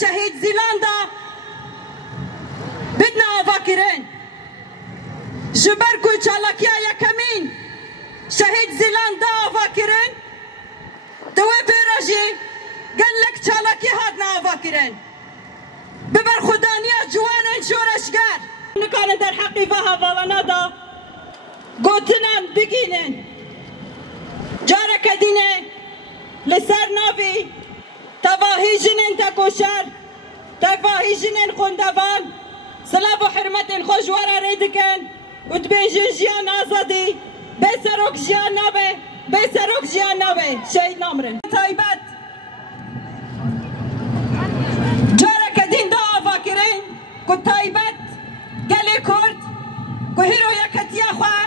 شهید زیلاندا بدنا آواکرین جبر کو چالاکیا یکمین شهید زیلاندا آواکرین دوی پیراجی گلک چالاکی هاد نا آواکرین ببر خدانیا جوان شورشگر نکانه در حقی و هوالانا دا گوتنان بگینن جارک دینه لسر ناوی تواهی جنین تکوشر تواهی جنین خوندوان سلام و حرمت خوشوارا ریدکن و تبینجن جیان آزادی به سروک جیان نابه به سروک جیان نابه شهید نامرن تایبت جارک دین دا آفا کرین که تایبت گلی کرد که هیرو یکتیا خواه